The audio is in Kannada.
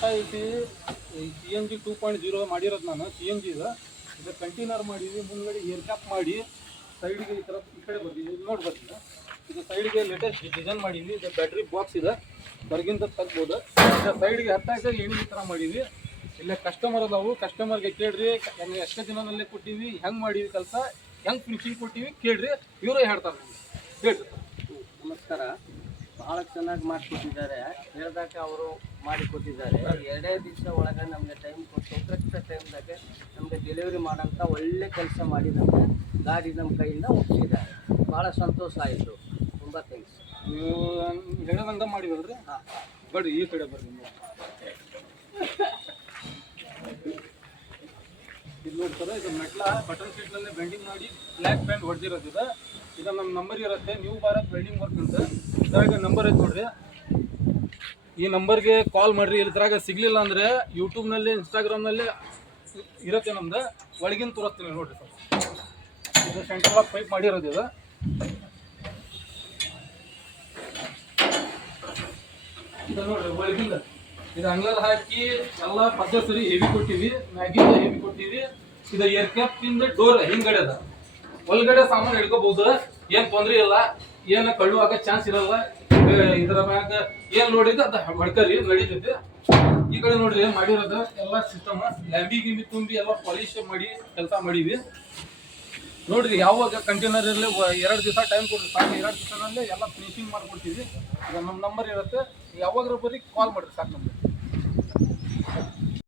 ಟಾಟಾ ಐತಿ CNG 2.0 ಮಾಡಿರೋದು ನಾನು. CNG ಇದು ಕಂಟೈನರ್ ಮಾಡಿದ್ವಿ, ಮುಂದ್ಗಡೆ ಏರ್ ಕ್ಯಾಪ್ ಮಾಡಿ ಸೈಡ್ಗೆ ಈ ಥರ ಈ ಕಡೆ ಬರ್ತೀವಿ ನೋಡಿ ಬರ್ತೀವಿ. ಇದು ಸೈಡ್ಗೆ ಲೇಟೆಸ್ಟ್ ಡಿಸೈನ್ ಮಾಡಿದ್ವಿ. ಇದು ಬ್ಯಾಟ್ರಿ ಬಾಕ್ಸ್ ಇದೆ, ಹೊರಗಿಂದ ತಗ್ಬೋದು. ಸೈಡ್ಗೆ ಹತ್ತಾಗ ಎಣ್ಣೆ ಈ ಥರ ಮಾಡಿದ್ವಿ. ಇಲ್ಲೇ ಕಸ್ಟಮರ್ ಅದಾವು, ಕಸ್ಟಮರ್ಗೆ ಕೇಳ್ರಿ ಎಷ್ಟೇ ದಿನದಲ್ಲೇ ಕೊಟ್ಟಿವಿ, ಹೆಂಗೆ ಮಾಡಿವಿ ಕೆಲಸ, ಹೆಂಗೆ ಫಿನಿಶಿಂಗ್ ಕೊಟ್ಟಿವಿ ಕೇಳ್ರಿ, ಇವರೇ ಹೇಳ್ತಾರೆ ಹೇಳ್ರಿ. ನಮಸ್ಕಾರ. ಭಾಳ ಚೆನ್ನಾಗಿ ಮಾಡಿಕೊಟ್ಟಿದ್ದಾರೆ, ಹೇಳಿದಾಗ ಅವರು ಮಾಡಿಕೊಟ್ಟಿದ್ದಾರೆ. 2 ದಿವಸ ಒಳಗೆ ನಮಗೆ ಟೈಮ್ ಕೊಟ್ಟು ಕರೆಕ್ಟ್ ಟೈಮ್ದಾಗ ನಮಗೆ ಡೆಲಿವರಿ ಮಾಡೋಂಥ ಒಳ್ಳೆ ಕೆಲಸ ಮಾಡಿದಂತೆ ಗಾಡಿ ನಮ್ಮ ಕೈಯಿಂದ ಒಪ್ಪಿಸಿದ್ದಾರೆ. ಭಾಳ ಸಂತೋಷ ಆಯಿತು. ತುಂಬ ಥ್ಯಾಂಕ್ಸ್. ನೀವು ಹೇಳೋದಂಗ ಮಾಡಿವಲ್ರಿ. ಹಾಂ ಬರ್ರಿ ಈ ಕಡೆ ಬರ್ರಿ. ಇದು ನೋಡ್ತಾರೆ, ಇದು ಮೆಟ್ಲ ಬಟನ್ ಸೀಟ್ನಲ್ಲೇ ಬೆಂಡಿಂಗ್ ಮಾಡಿ ಬ್ಲ್ಯಾಕ್ ಬ್ಯಾಂಡ್ ಹೊಡೆದಿರೋದಿದೆ. ಇದು ನಮ್ಮ ನಂಬರ್ ಇರುತ್ತೆ, ನ್ಯೂ ಭಾರತ್ ವೆಲ್ಡಿಂಗ್ ವರ್ಕ್ ಅಂತ. ಇದ್ರಾಗ ನಂಬರ್ ಐತೆ ನೋಡ್ರಿ, ಈ ನಂಬರ್ಗೆ ಕಾಲ್ ಮಾಡಿರಿ. ಇದ್ರಾಗ ಸಿಗಲಿಲ್ಲ ಅಂದರೆ ಯೂಟ್ಯೂಬ್ನಲ್ಲಿ ಇನ್ಸ್ಟಾಗ್ರಾಮ್ನಲ್ಲಿ ಇರುತ್ತೆ ನಮ್ದು, ಒಳಗಿನ ತೋರಿಸ್ತೀನಿ ನೋಡಿರಿ ಸರ್. ಇದು ಸೆಂಟ್ರಲ್ ಆಫ್ ಪೈಪ್ ಮಾಡಿರೋದು ಇದು. ಇದು ನೋಡ್ರಿ ಒಳಗಿಂದ ಇದು ಅಂಗ್ಲರ್ ಹಾಕಿ ಎಲ್ಲ ಪದ್ಧತಿ ಹೆವಿ ಕೊಟ್ಟಿವಿ, ಮ್ಯಾಗಿಂದ ಹೆವಿ ಕೊಟ್ಟಿವಿ. ಇದು ಏರ್ ಕ್ಯಾಪಿಂದ ಡೋರ್ ಹಿಂಗಡೆ ಅದ, ಒಳಗಡೆ ಸಾಮಾನು ಹಿಡ್ಕೋಬಹುದು, ಏನ್ ತೊಂದ್ರೆ ಇಲ್ಲ, ಏನು ಕಳ್ಳು ಆಗೋ ಚಾನ್ಸ್ ಇರಲ್ಲ. ಇದರ ಮ್ಯಾಗ ಏನ್ ನೋಡಿದ್ರೆ ಅದು ಹೊಡ್ಕರಿ ನಡೀತೈತಿ. ಈ ಕಡೆ ನೋಡ್ರಿ ಮಾಡಿರೋದು ಎಲ್ಲ ಸಿಸ್ಟಮ್ ಲ್ಯಾಂಬಿ ಗಿಂಬಿ ತುಂಬಿ ಎಲ್ಲ ಪಾಲಿಶ್ ಮಾಡಿ ಕೆಲಸ ಮಾಡಿವಿ ನೋಡ್ರಿ. ಯಾವಾಗ ಕಂಟೈನರ್ ಇರಲಿ 2 ದಿವಸ ಟೈಮ್ ಕೊಡ್ರಿ ಸಾಕು, 2 ದಿವಸನಲ್ಲೇ ಎಲ್ಲ ಫಿನಿಶಿಂಗ್ ಮಾಡ್ಕೊಡ್ತೀವಿ. ಇದು ನಮ್ಮ ನಂಬರ್ ಇರುತ್ತೆ, ಯಾವಾಗ್ರ ಬರ್ರಿ ಕಾಲ್ ಮಾಡಿರಿ ಸಾಕು ನಮ್ಗೆ.